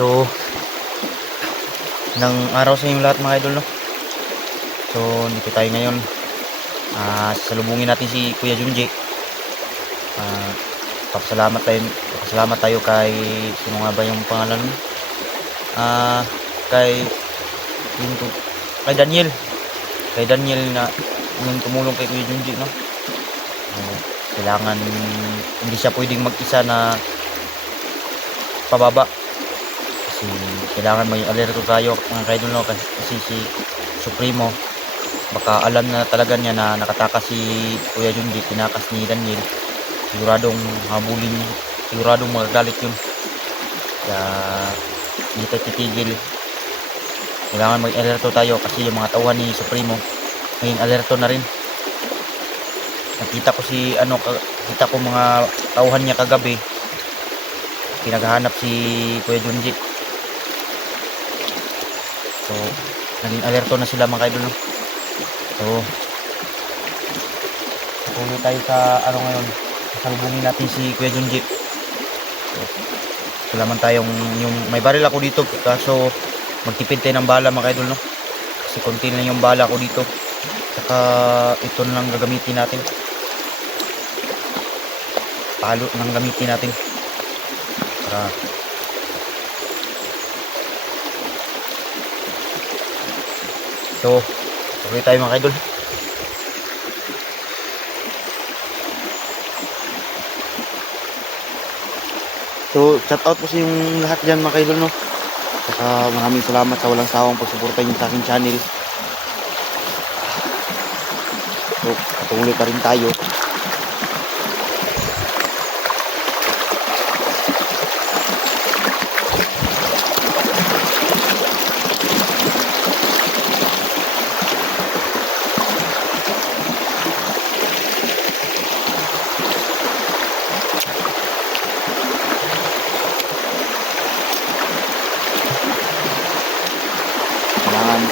So, ng araw sa inyong lahat mga idol, no? So, dito tayo ngayon. Sasalubungin natin si Kuya Junji. Papasalamat tayo kay, sino nga ba yung pangalan mo? Kay kay Daniel. Kay Daniel na yung tumulong kay Kuya Junji, no? Kailangan hindi siya pwedeng mag-isa na pababa. Kasi kailangan may alerto tayo mga idol, no? Kasi si Supremo baka alam na talaga niya na nakatakas si Kuya Junji, tinakas ni Daniel. Siguradong habulin, siguradong magagalit yun. Kaya hindi tayo titigil. Kailangan mag-alerto tayo kasi yung mga tauhan ni Supremo maging alerto na rin. Nakita ko mga tauhan niya kagabi. Pinaghahanap si Kuya Junji. So, naging alerto na sila mga idol, no? So, tuloy tayo sa ngayon. Salubungin natin si Kuya Junji. So, kailangan tayong yung may baril ako dito, kaso magtipid tayo ng bala mga idol, no? Kasi konti lang yung bala ko dito. Saka ito lang gagamitin natin. Palo lang gamitin natin. Para so, tuloy tayo mga idol. So, shout out po sa yung lahat dyan mga idol, no? Saka maraming salamat sa walang sawang pagsuporta nyo sa aking channel. So, patuloy pa rin tayo.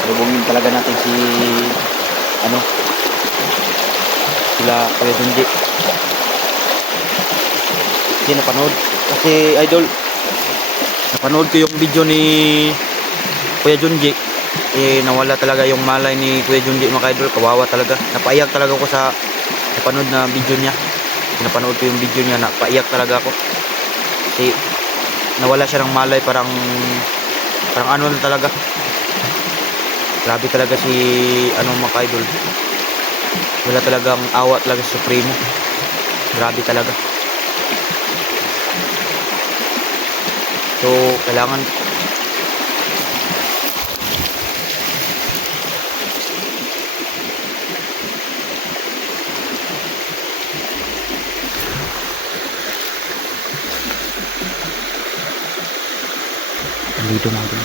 Salubungin talaga natin sila Kuya Junji. Kasi napanood ko yung video ni Kuya Junji. Nawala talaga yung malay ni Kuya Junji mga idol. Kawawa talaga. Napaiyak talaga ako sa napanood na video niya. Napanood ko yung video niya, napaiyak talaga ako. Kasi nawala siya ng malay, parang ano na talaga. Grabe talaga si mga idol. Wala talagang awa talaga si Supremo. Grabe talaga. So, kailangan dito mga idol.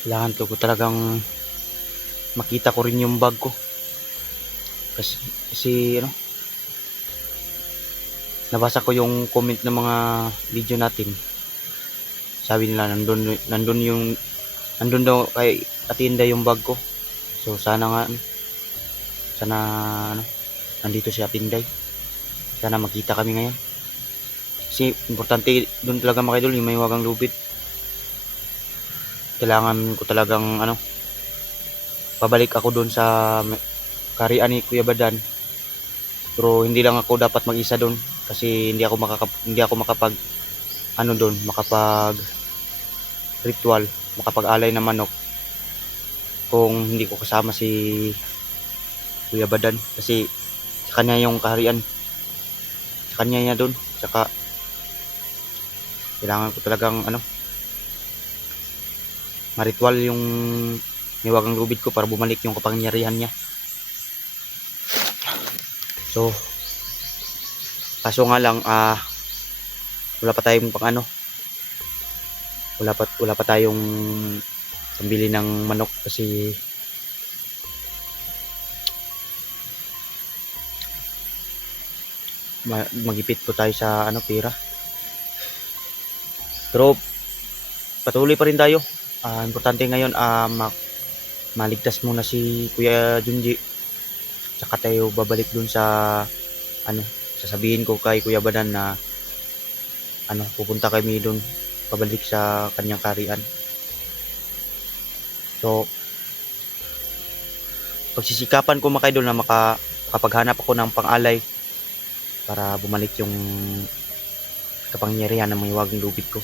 Kailangan ko talagang makita ko rin yung bag ko. Kasi ano, nabasa ko yung comment ng mga video natin. Sabi nila nandun daw kay Ate Inday yung bag ko. So sana ano, nandito si Ate Inday. Sana makita kami ngayon. Kasi importante doon talaga mga idol, yung may wagang lubid. Kailangan ko talagang ano, pabalik ako doon sa karian ni Kuya Badan. Pero hindi lang ako dapat mag-isa doon kasi hindi ako makapag ano doon, makapag ritual, makapag-alay ng manok kung hindi ko kasama si Kuya Badan, kasi sa kanya yung kaharian, sa kanya niya doon. Saka kailangan ko talagang ano, ma-ritual yung niwagang lubid ko para bumalik yung kapangyarihan niya. So kaso nga lang wala pa tayong pang ano, wala pa tayong pambili ng manok kasi magipit po tayo sa ano, pera. Pero patuloy pa rin tayo. Importante ngayon maligtas muna si Kuya Junji, tsaka tayo babalik dun sa ano, sasabihin ko kay Kuya Badan na ano, pupunta kami dun, pabalik sa kanyang karian. So pagsisikapan ko mga idol na makapaghanap ako ng pang-alay para bumalik yung kapangyarihan ng mga wagang lubid ko.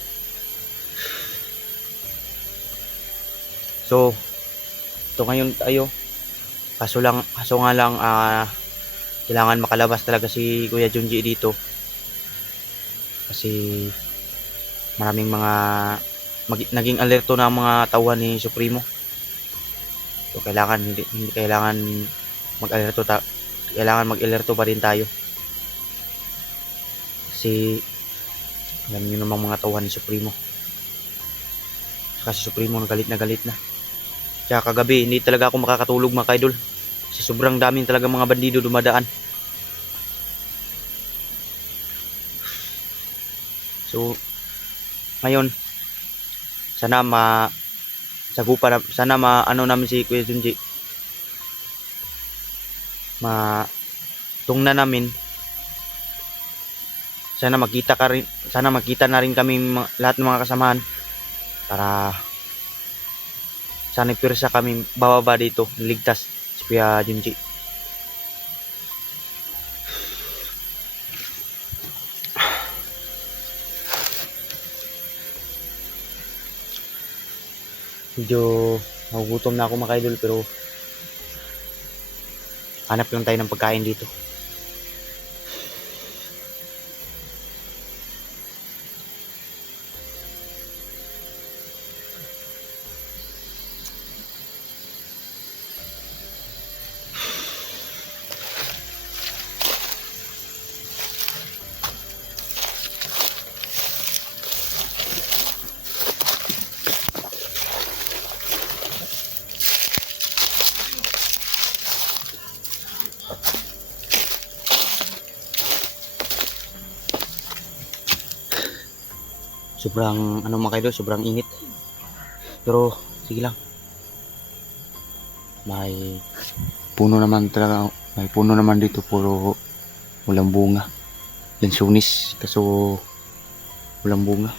So ito ngayon tayo, kaso nga lang kailangan makalabas talaga si Kuya Junji dito kasi maraming mga naging alerto na ang mga tauhan ni Supremo. So hindi kailangan mag-alerto kailangan mag-alerto pa rin tayo kasi alam niyo namang mga tauhan ni Supremo. Kasi Supremo galit na. Kaya kagabi hindi talaga ako makakatulog mga kaidol kasi sobrang daming talaga mga bandido dumadaan. So ngayon sana ano namin si Kuya Junji, tungna namin, sana makita na rin kami lahat ng mga kasamahan para sana pirsa kami bababa dito, ligtas si Kuya Junji. Medyo nagugutom na ako mga idol, pero hanap lang tayo ng pagkain dito. Sobrang ano mga idol, sobrang init. Pero sige lang. May puno naman dito, puro walang bunga. Yan sunis, kaso walang bunga.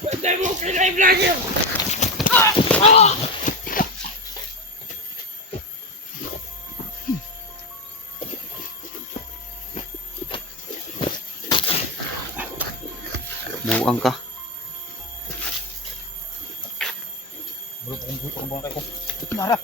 Patay mo kay vlogger! Buang ka. Bro, kung buang kayo ko. Nara!